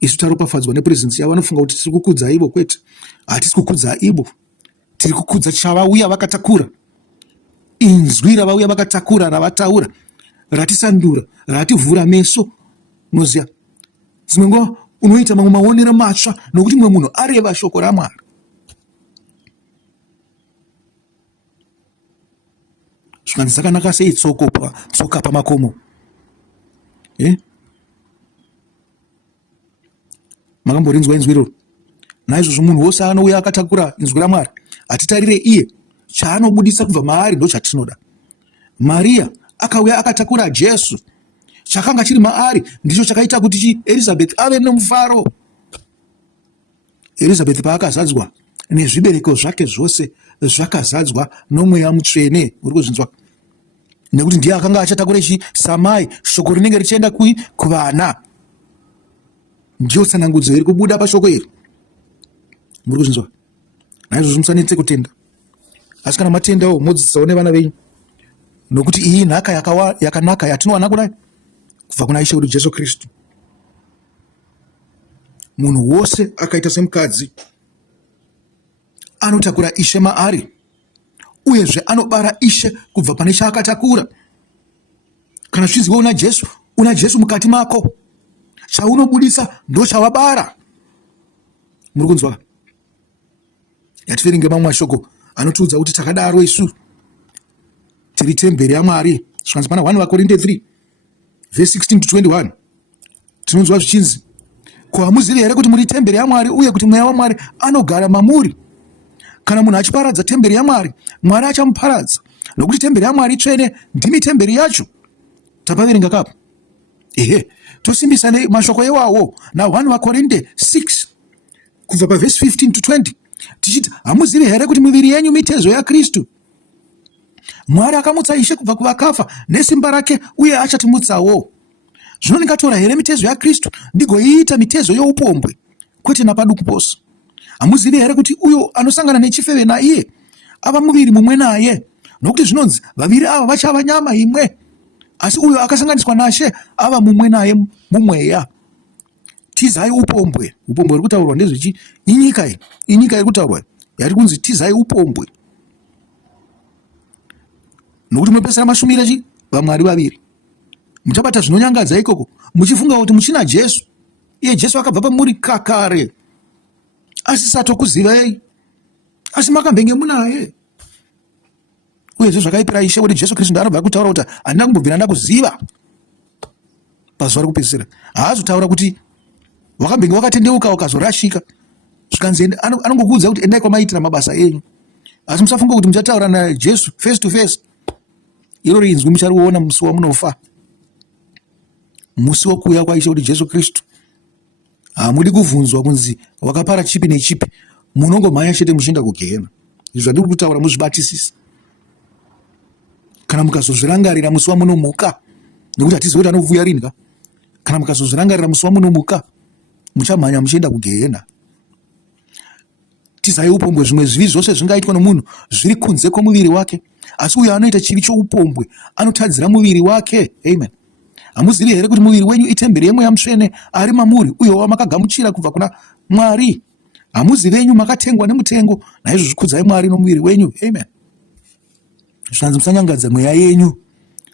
isu taropafadzwa nepresence yavo, vanofunga kuti tiri kukudza ivo. Kwete, hatisi kukudza ivo, tiri kukudza chavauya vakatakura. Inzwi ravauya vakatakura, ravataura, ratisandura, rativhura meso. Munoziya, dzimwe nguva unoita mamwe maonero matsva nokuti mumwe munhu areva shoko raMwari. Zvikanzi dzakanaka sei tsoka pamakomo. Makamborinzwa inzwi iroro? Naizvozvo munhu wose anouya akatakura inzwi raMwari, atitarire iye chaanobudisa kubva maari, ndo chatinoda. Maria akauya akatakura Jesu, chakanga chiri maari ndicho chakaita kuti Elizabeth ave nomufaro. Elizabeth paakazadzwa nezvibereko zvake zvose zvakazadzwa nomweya mutsvene. Uri kuzvinzwa? Nekuti ndiye akanga achatakura samai, shoko rinenge richienda kuvana. Ndiyo tsanangudzo iri kubuda pashoko iri. Muri kuzvinzwa? Naizvozvo musanetse kutenda. Asi kana matendawo modzidzisawo nevana venyu, nokuti iyi nhaka yakanaka yatinowana kudai kubva kuna Ishe wedu Jesu Kristu. Munhu wose akaita semukadzi anotakura Ishe maari, uyezve anobara Ishe kubva pane chaakatakura. Kana zvichiziva una Jesu mukati mako, chaunobudisa ndo chavabara. Muri kunzwa? Yativeringe mamwe mashoko anotiudza kuti takadaro isu tiri temberi yaMwari. Zvikanzi pana 1 Korinte 3 verse 16 to 21 tinonzwa zvichinzi, ko hamuzivi here kuti muri temberi yaMwari, uye kuti mweya waMwari anogara mamuri? Kana munhu achiparadza temberi yaMwari, Mwari achamuparadza, nokuti temberi yaMwari itsvene, ndimi temberi yacho. Tapaverenga kapo. Tosimbisa mashoko ewawo na 1 Korinte 6 kubva pavhesi 15 to 20 tichiti, hamuzivi here kuti miviri yenyu mitezo yaKristu? Mwari akamutsa Ishe kubva kuvakafa nesimba rake, uye achatimutsawo. Zvino ndingatora here mitezo yaKristu ndigoiita mitezo youpombwe? Kwete napaduku pose. Hamuzivi here kuti uyo anosangana nechifeve naiye ava muviri mumwe naye? Nokuti zvinonzi vaviri ava vachava nyama imwe. Asi uyo akasanganiswa naShe ava mumwe naye mumweya. Tizai upombwe. Upombwe uri kutaurwa ndezvechi? Inyika iri kutaurwa, yari kunzi tizai upombwe. Nokuti munopesera mashumira vamwari vaviri. Muchabata zvinonyangadza ikoko, muchifunga kuti muchina Jesu. Iye Jesu akabva pamuri kakare, asi satokuzivai, asi makambenge munaye. Uyezve zvakaipira Ishe wedu Jesu Kristu ndaanobva kutaura kuti handina kumbobvira ndakuziva pazuva rekupedzisira. Haazotaura kuti wakambenge wakatendeuka ukazorashika. Zvikanzi anongokuudza kuti endai kwamaitira mabasa enyu. Asi musafunga kuti muchataura naJesu face to face. Irori inzwi muchariona musi wamunofa. musi wokuuya kwaishe kuti Jesu Kristu. Hamudi kuvunzwa kunzi wakapara chipi nechipi, munongomhanya chete muchienda kugehena. Izvo zvandiri kutaura muzvibatisisi. Kana mukazozvirangarira musi wamunomuka, nekuti hatizivi kuti anovuya rini ka. Kana mukazozvirangarira musi wamunomuka, muchamhanya muchienda kugehena. Tizai upombwe, zvimwe zvivi zvose zvingaitwa nomunhu zviri kunze kwomuviri wake, asi uyo anoita chivi choupombwe anotadzira muviri wake. Amen. Hamuzivi here kuti muviri wenyu itemberi yeMweya Mutsvene ari mamuri, uyo wamakagamuchira kubva kuna Mwari? Hamuzivi venyu makatengwa nemutengo, naizvozvo kudzai Mwari nomuviri wenyu. Amen. Zvanzi musanyangadza mweya yenyu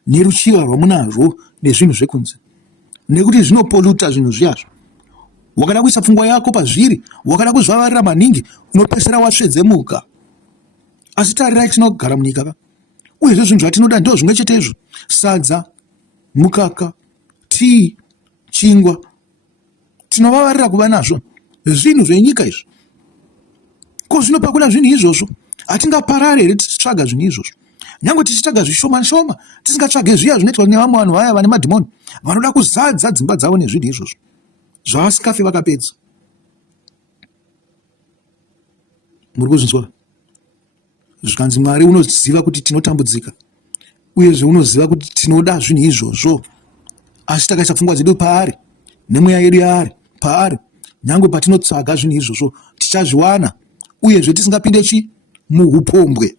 neruchiva rwamunazvo nezvinhu zvekunze, nekuti zvinopoluta zvinhu zviyazvo. Wakada kuisa pfungwa yako pazviri, wakada kuzvavarira maningi, unopesera wasvedzemuka. Asi tarirai tinogara munyika ka, uyezvo zvinhu zvatinoda ndo zvimwe chetezvo: sadza, mukaka, tii, chingwa. Tinovavarira kuva nazvo zvinhu zvenyika izvi. Ko zvinopakula zvinhu izvozvo, hatingaparare here tichitsvaga zvinhu izvozvo? Nyange tichitsvaga zvishoma shoma, tisingatsvage zviya zvinoitwa nevamwe vanhu vaya vane madhimoni vanoda kuzadza dzimba dzavo nezvinhu izvozvo zvavasikafe vakapedza. Muri kuzvinzwa? Zvikanzi Mwari unoziva kuti tinotambudzika, uyezve unoziva kuti tinoda zvinhu izvozvo, asi takaisa pfungwa dzedu paari nemweya yedu yaari paari, nyange patinotsvaga zvinhu izvozvo tichazviwana, uyezve tisingapinde muupombwe.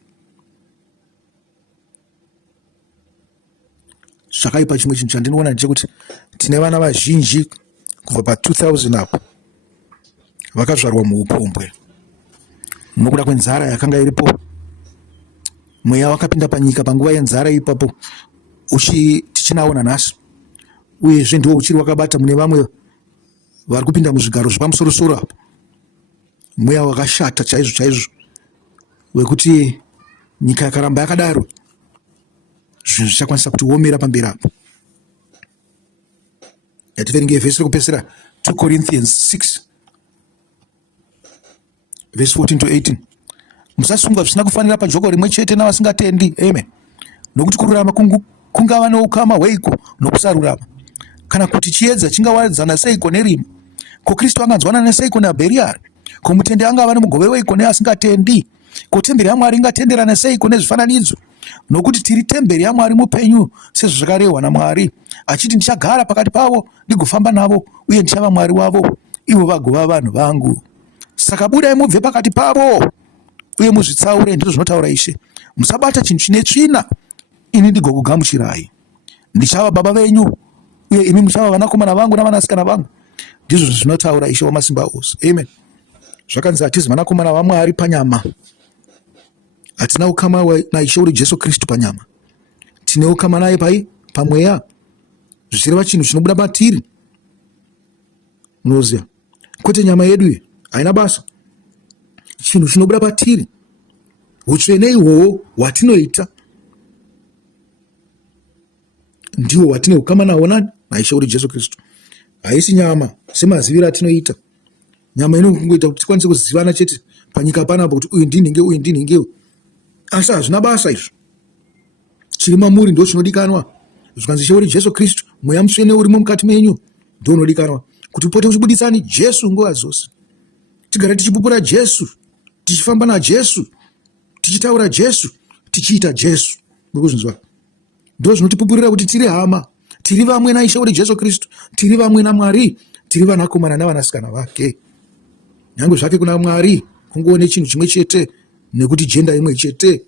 Zvakaipa chimwe chinhu chandinoona ndechekuti tine vana vazhinji kubva pa2000 apo vakazvarwa muupombwe nokuda kwenzara yakanga iripo. Mweya wakapinda panyika panguva yenzara ipapo tichinaona nhasi, uyezve ndiwo uchiri wakabata mune vamwe vari kupinda muzvigaro zvepamusoro-soro apo. Mweya wakashata chaizvo chaizvo wekuti nyika yakaramba yakadaro zvinhu zvichakwanisa kuti uomera pamberi apo. Yativerenge vhesi rekupesera 2 Corinthians 6 verse 14 to 18. Musasungwa zvisina kufanira pajoko rimwe chete navasingatendi. Amen. Nokuti kururama kungava noukama hweiko nokusarurama, kana kuti chiedza chingawadzana seiko nerima? Ko Kristu anganzwana neseiko naBheriari? Ko mutendi angava nemugove weiko neasingatendi? Ko temberi yaMwari ingatenderana seiko nezvifananidzo? Nokuti tiri temberi yaMwari mupenyu, sezvazvakarehwa naMwari achiti, ndichagara pakati pavo ndigofamba navo, uye ndichava Mwari wavo, ivo vagova vanhu vangu. Saka budai mubve pakati pavo uye muzvitsaure, ndizvo zvinotaura Ishe. Musabata chinhu chine tsvina, ini ndigokugamuchirai. Ndichava baba venyu, uye imi muchava vanakomana vangu navanasikana vangu, ndizvo zvinotaura Ishe Wamasimba Ose. Amen. Zvakanzi hatizi vanakomana vaMwari panyama, hatina ukama naIshe uri Jesu Kristu panyama, tine ukama naye pamweya, zvichireva chinhu chinobuda matiri. Munoziva, kwete nyama yedu haina basa, chinhu chinobuda patiri, utsvene ihwohwo hwatinoita ndiwo hwatine ukama nawo naIshe uri Jesu Kristu. Haisi nyama semaziviro atinoita. Nyama inongoita kuti tikwanise kuzivana chete panyika panapo kuti uyu ndinhinge uyu ndinhingewe, asi hazvina basa izvo. Chiri mamuri ndo chinodikanwa. Zvikanzi Ishe uri Jesu Kristu, Mweya Mutsvene urimo mukati menyu, ndo unodikanwa kuti upote uchibuditsani Jesu nguva dzose. Tigare tichipupura Jesu, tichifamba naJesu, tichitaura Jesu, tichiita Jesu. Mukuzvinzwa? Ndo zvinotipupurira kuti tiri hama, tiri vamwe naIshe uri Jesu Kristu, tiri vamwe naMwari, tiri vanakomana navanasikana vake. Nyange zvake kuna Mwari kungoone chinhu chimwe chete, nekuti jenda imwe chete.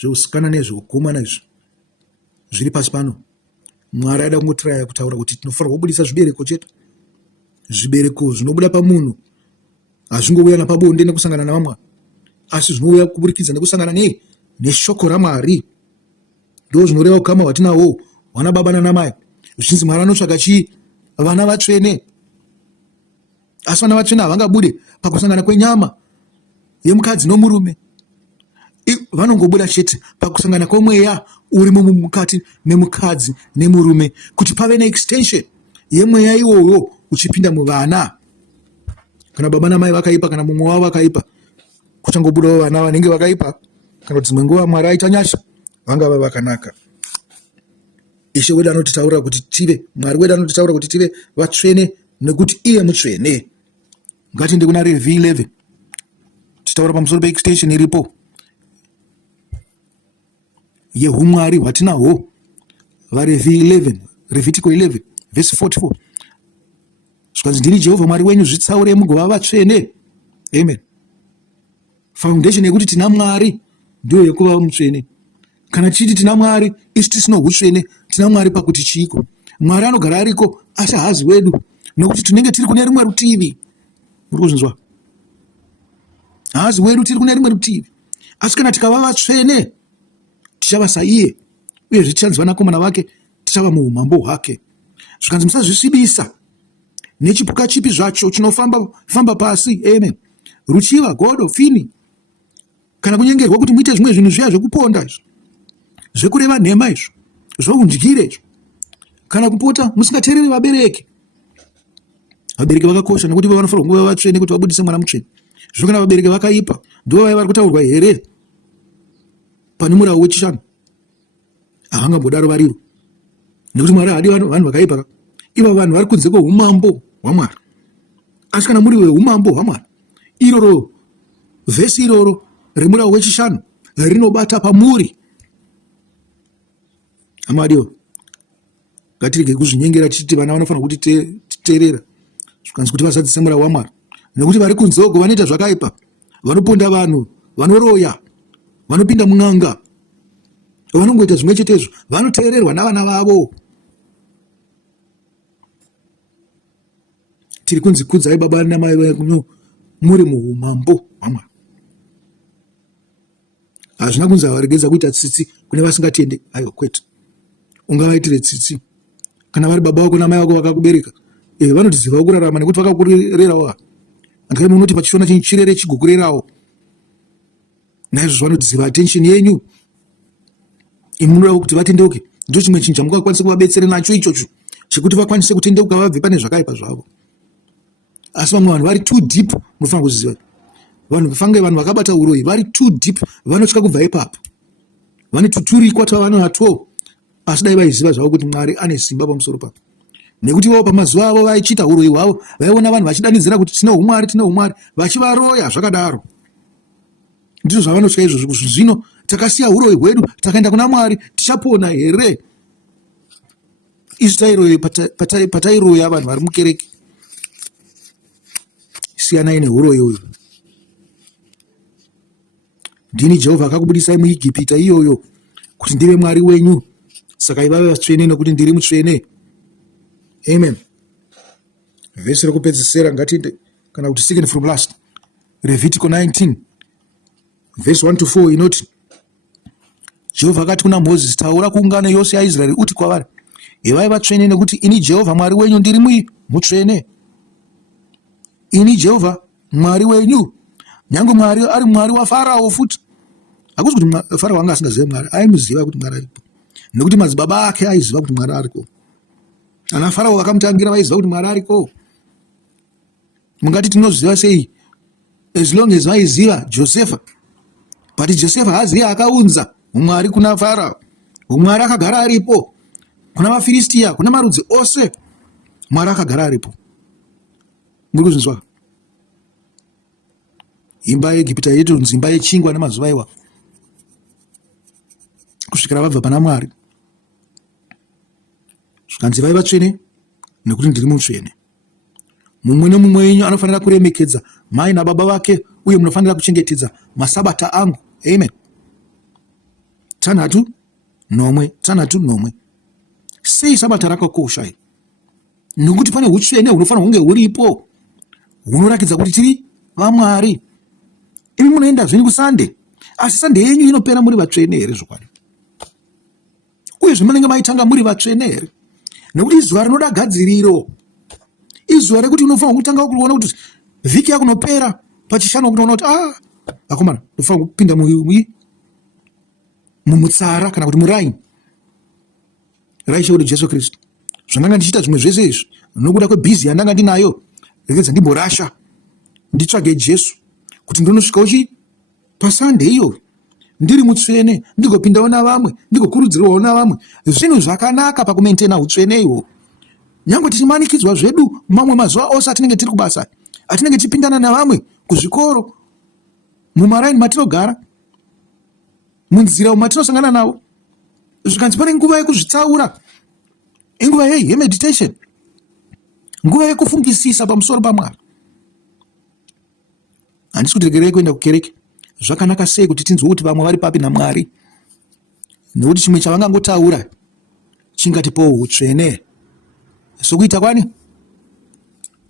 Zveusikana nezveukomana izvi zviri pasi pano, Mwari ada kungotiraya kutaura kuti tinofanirwa kubudisa zvibereko chete. Zvibereko zvinobuda pamunhu hazvingouya napabonde nekusangana navamwe, asi zvinouya kuburikidza nekusangana neshoko raMwari. Ndo zvinoreva ukama hwatinawo hwana baba nanamai. Zvichinzi Mwari anotsvaga chii? Vana vatsvene. Asi vana vatsvene havangabude pakusangana kwenyama yemukadzi nomurume, vanongobuda chete pakusangana kwemweya urimo mukati memukadzi nemurume, kuti pave neextension yemweya iwoyo uchipinda muvana. Kana baba namai vakaipa, kana mumwe wavo vakaipa, kuchangobudawo vana vanenge vakaipa, kana kuti dzimwe nguva Mwari aita nyasha vangava vakanaka. Ishe wedu anotitaura kuti tive, Mwari wedu anotitaura kuti tive vatsvene nekuti iye mutsvene. Ngatiende kuna Revhi 11 titaura pamusoro peextension iripo yeumwari hwatinahwo. VaRevhi 11, Levitical 11 verse 44. Zvikanzi ndini Jehovha Mwari wenyu, zvitsaurei mugova vatsvene. Amen. Foundation yekuti tina Mwari ndiyo yekuva mutsvene. Kana tichiti tina Mwari isu tisino utsvene, tina Mwari pakuti chiko. Mwari anogara ariko asi hazi wedu, nokuti tinenge tiri kune rimwe rutivi. Muri kuzvinzwa? Hazi wedu tiri kune rimwe rutivi. Asi kana tikava vatsvene tichava saiye, uye zvichanzi vanakomana vake tichava muumambo hwake. Zvikanzi musazvisvibisa nechipuka chipi zvacho chinofamba pasi. Amen. Ruchiva, godo, fini, kana kunyengerwa kuti muite zvimwe zvinhu zviya zvekuponda izvo, zvekureva nhema izvo, zvoundyire izvo, kana kupota musingateereri vabereki. Vabereki vakakosha nekuti vanofanirwa kunge vatsvene kuti vabudise mwana mutsvene. Zvino kana vabereki vakaipa, ndivo vaiva vari kutaurwa here pane murau wechishanu? Havangambodaro varivo, nekuti Mwari haadi vanhu vakaipa. Ivo vanhu vari kunze kweumambo hwaMwari. Asi kana muri weumambo hwaMwari, iroro vhesi iroro remurau wechishanu rinobata pamuri. Amadiwa, ngatirege kuzvinyengera tichiti vana vanofanira kuti titeerera zvikanzi kuti vasadzise murau waMwari, nekuti vari kunzoko vanoita zvakaipa, vanoponda vanhu, vanoroya, vanopinda mun'anga, vanongoita zvimwe chetezvo, vanoteererwa navana vavo. Tiri kunzi kudzai baba namai venyu muri muumambo hwaMwari. Hazvina kunzi avaregedza kuita tsitsi kune vasingatende. Aiwa, kwete. Ungavaitire tsitsi kana vari baba vako namai vako vakakubereka. Vanotizivawo kurarama nekuti vakakurerawo. Angai munoti pachishona chirere chigokurerawo. Naizvozvo vanotiziva attention yenyu. Munoda kuti vatendeuke. Ndicho chimwe chinhu chamungakwanisa kuvabetsera nacho ichocho, chekuti vakwanise kutendeuka vabve pane zvakaipa zvavo. Asi vamwe vanhu vari too deep, munofanira kuziva. Vanhu vakabata uroyi vari too deep, vanotya kubva ipapo. Vane tuturikwa twavanonatwo, asi dai vaiziva zvavo kuti Mwari ane simba pamusoro papo. Nekuti vavo pamazuva avo vaichita uroyi hwavo, vaiona vanhu vachidanidzira kuti tine umwari, vachivaroya zvakadaro. Ndizvo zvavanotya izvozvo. Zvino takasiya uroyi hwedu takaenda kuna Mwari, tichapona here? Isu patairoya vanhu vari mukereke. Siyanai neuroyi uyu. Ndini Jehovha akakubudisai muIjipita iyoyo kuti ndive Mwari wenyu, saka ivave vatsvene nokuti ndiri mutsvene. Amen. Vhesi rekupedzisira ngatinde, kana kuti second from last, Levitical 19 verse 1 to 4 inoti, Jehovha akati kuna Moses, taura kuungano yose yaIsraeri uti kwavari, ivai vatsvene nekuti ini Jehovha Mwari wenyu ndiri mutsvene. Ini Jehovha Mwari wenyu. Nyange Mwari ari Mwari waFarao futi. Hakuzi kuti Farao anga asingazive Mwari, aimuziva kuti Mwari aripo, nekuti madzibaba ake aiziva kuti Mwari ariko. Ana Farao akamutangira vaiziva kuti Mwari ariko. Mungati tinoziva sei? As long as vaiziva Josefa. But Josefa haziye akaunza umwari kuna Farao. Umwari akagara aripo kuna vaFilistia, kuna marudzi ose. Mwari akagara aripo. Muri kuzvinzwa? Imba yeIjipita yedu nzimba yechingwa nemazuva iwa, kusvikira vabva pana Mwari. Zvikanzi vai vatsvene nekuti ndiri mutsvene. Mumwe nemumwe wenyu anofanira kuremekedza mai nababa vake, uye munofanira kuchengetedza masabata angu. Amen. Tanhatu nomwe. Sei sabata rakakosha? Nokuti pane utsvene hunofanira hunge huripo, hunorakidza kuti tiri vaMwari. Imi munoenda zvenyu kuSande, asi Sande yenyu inopera muri vatsvene here zvokwadi? Uye zvemunenge maitanga muri vatsvene here? Nekuti izuva rinoda gadziriro, izuva rekuti unofanira kutanga kuona kuti vhiki yako inopera pachishanu, kuti unoona kuti akomana unofanira kupinda mumutsara kana kuti muraini raishe Jesu Kristu. Zvandanga ndichita zvimwe zvese izvi nokuda kwebhizi yandanga ndinayo, rekedza ndimborasha nditsvage Jesu kuti ndonosvika uchi pasande iyo ndiri mutsvene, ndigopindawo navamwe, ndigokurudzirwawo navamwe. Zvinhu zvakanaka pakumentena utsvene ihwo. Nyange tichimanikidzwa zvedu mamwe mazuva ose atinenge tiri kubasa, atinenge tichipindana navamwe kuzvikoro, mumaraini matinogara, munzira matinosangana navo, zvikanzi pane nguva yekuzvitsaura, inguva yemeditation, nguva yekufungisisa pamusoro paMwari. Handisi kuti regerei kuenda kukereke. Zvakanaka sei kuti tinzwe kuti vamwe vari papi naMwari, nekuti chimwe chavangangotaura chingatipo utsvene. Sokuita kwani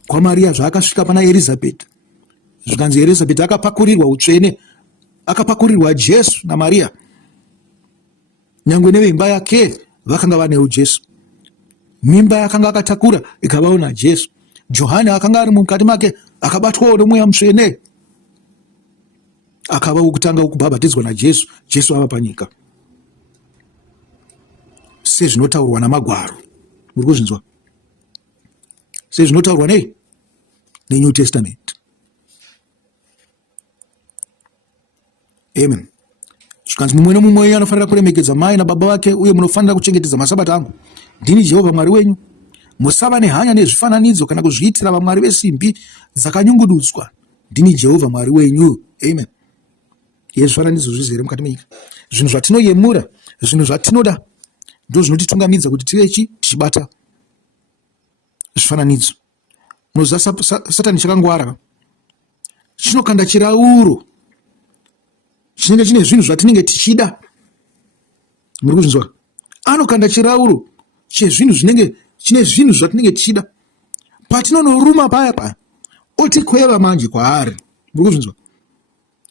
kwaMaria zvaakasvika pana Elizabeth, zvikanzi Elizabeth akapakurirwa utsvene, akapakurirwa Jesu naMaria. Nyangwe neveimba yake vakanga vanewo Jesu. Mimba yakanga akatakura ikavawo naJesu. Johani akanga ari mukati make akabatwawo noMweya Mutsvene, akava kutanga kubhabhatidzwa naJesu. Jesu ava panyika sezvinotaurwa naMagwaro. Muri kuzvinzwa? Sezvinotaurwa neNew Testament. Amen. Zvikanzi mumwe nomumwe anofanira kuremekedza mai nababa vake, uye munofanira kuchengetedza masabata angu. Ndini Jehovha Mwari wenyu. Musava nehanya nezvifananidzo kana kuzviitira vamwari vesimbi dzakanyungudutswa. Ndini Jehovha Mwari wenyu. Amen. Zvifananidzo zvizere mukati menyika. Zvinhu zvatinoyemura, zvinhu zvatinoda, ndo zvinotitungamidza kuti tive tichibata zvifananidzo. Munoziva Satani chakangwara, chinokanda chirauro chinenge chine zvinhu zvatinenge tichida. Muri kuzvinzwa? Anokanda chirauro chezvinhu zvinenge chine zvinhu zvatinenge tichida. Patinonoruma paya otikweva manje kwaari. Muri kuzvinzwa?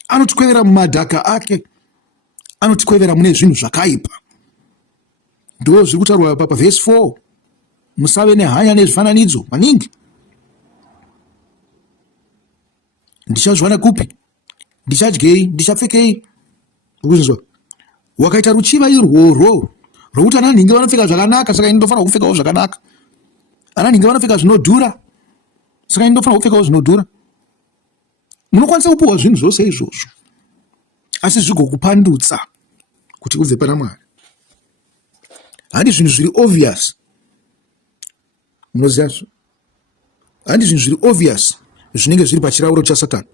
Anotikwevera mumadhaka ake, anotikwevera mune zvinhu zvakaipa. Ndo zviri kutaurwa pa verse 4. Musave nehanya nezvifananidzo maningi. Ndichazviwana kupi? Ndichadyei? Ndichapfekei? Ukuzvinzwa? Wakaita ruchiva irworwo rwokuti ananhingi vanopfeka zvakanaka, saka ini ndofanira kupfekawo zvakanaka. Ananhingi vanopfeka zvinodhura, saka ini ndofanira kupfekawo zvinodhura. Munokwanisa kupuwa zvinhu zvose izvozvo, asi zvigokupandutsa kuti ubve pana Mwari. Handi zvinhu zviri obvious. Munoziva? Handi zvinhu zviri obvious zvinenge zviri pachirauro chaSatani.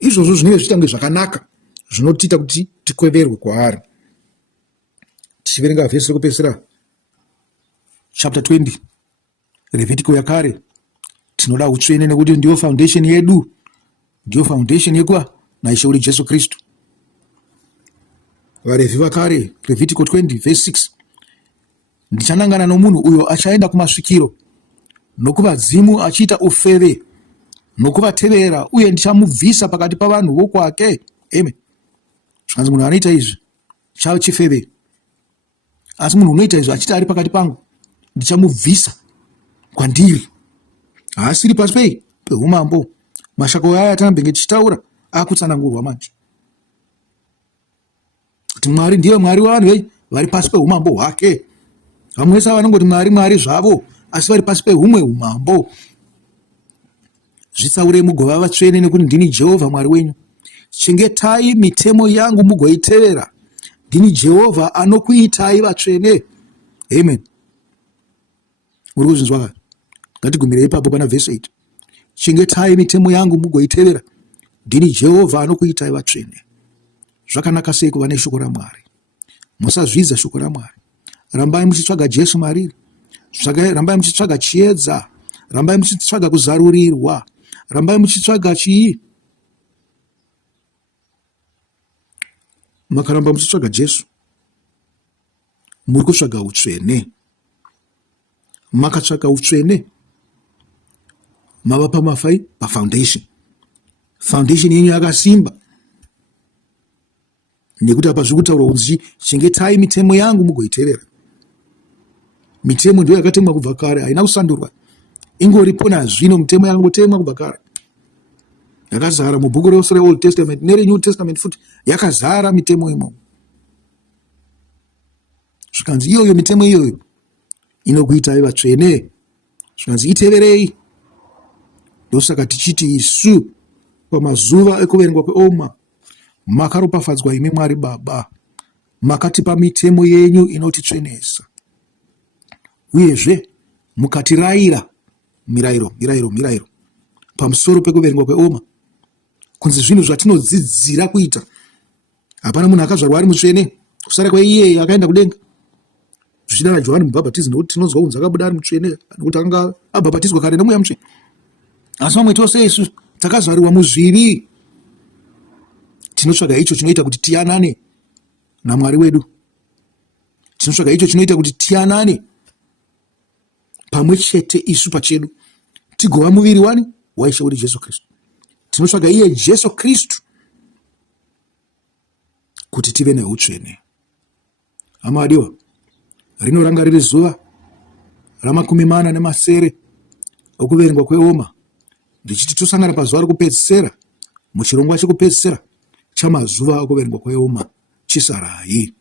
Izvozvo zvinenge zvichitange zvakanaka, zvinotiita kuti tikweverwe kwaari. Tichiverenga vhesi rekupedzisira chapter 20 Levhitiko yakare, tinoda utsvene nekuti ndiyo foundation yedu, ndiyo foundation yekuva naIshe wedu Jesu Kristu. VaRevhi vakare, Levhitiko 20 verse 6, ndichanangana nomunhu uyo achaenda kumasvikiro nokuvadzimu achiita ufeve nokuvatevera, uye ndichamubvisa pakati pavanhu vokwake. Amen. Zvikanzi munhu anoita izvi chava chifeve, asi munhu unoita izvi achiti ari pakati pangu, ndichamubvisa kwandiri. Haasiri pasi peumambo. Mashoko aya atinambenge tichitaura akutsanangurwa manje, kuti Mwari ndiye Mwari wavanhu vari pasi peumambo hwake. Vamwe vese vanongoti Mwari Mwari zvavo, asi vari pasi pehumwe umambo. Zvitsaurei mugova vatsvene, nekuti ndini Jehovha Mwari wenyu. Chengetai mitemo yangu mugoitevera. Ndini Jehovha anokuitai vatsvene. Amen. Muri kuzvinzwa? Ngatigumire ipapo pana verse 8. Chengetai mitemo yangu mugoitevera. Ndini Jehovha anokuitai vatsvene. Zvakanaka sei kuva neshoko raMwari. Musazvidza shoko raMwari. Rambai muchitsvaga Jesu mariri. Rambai muchitsvaga chiedza. Rambai muchitsvaga kuzarurirwa. Rambai muchitsvaga chii? Makaramba muchitsvaga Jesu, muri kutsvaga utsvene. Makatsvaga utsvene, mava pamafai pafoundation. Foundation yenyu yakasimba, nekuti apa zviri kutaurwa kunzi chengetai mitemo yangu mugoitevera. Mitemo ndiyo yakatemwa kubva kare, haina kusandurwa. Ingoripo nazvino mitemo yangotemwa kubva kare. Yakazara mubhuku rose reOld Testament nereNew Testament futi, yakazara mitemo imomo. Zvikanzi iyoyo mitemo iyoyo inokuitai vatsvene. Zvikanzi iteverei. Ndosaka tichiti isu pamazuva ekuverengwa kweOma, Makaropafadzwa imi Mwari Baba, makatipa mitemo yenyu inotitsvenesa, uyezve mukatirayira mirayiro pamusoro pekuverengwa kweoma, kunzi zvinhu zvatinodzidzira kuita. Hapana munhu akazvarwa ari mutsvene kusara kwaiye akaenda kudenga, zvichida naJohani Mubhabhatizi, nokuti tinonzwa kunzi akabuda ari mutsvene nokuti akanga abhabhatidzwa kare nemweya mutsvene. Asi mamwe tose isu takazvarirwa muzvivi, tinotsvaga icho chinoita kuti tiyanane naMwari wedu, tinotsvaga icho chinoita kuti tiyanane pamwe chete isu pachedu tigova muviri wani waishe wedu Jesu Kristu. Tinotsvaga iye Jesu Kristu kuti tive neutsvene. Hama adiwa, rinoranga riri zuva ra40 okuverengwa kweoma, ndichiti tosangana pazuva rokupedzisira muchirongwa chekupedzisira chamazuva okuverengwa kweoma chisarai.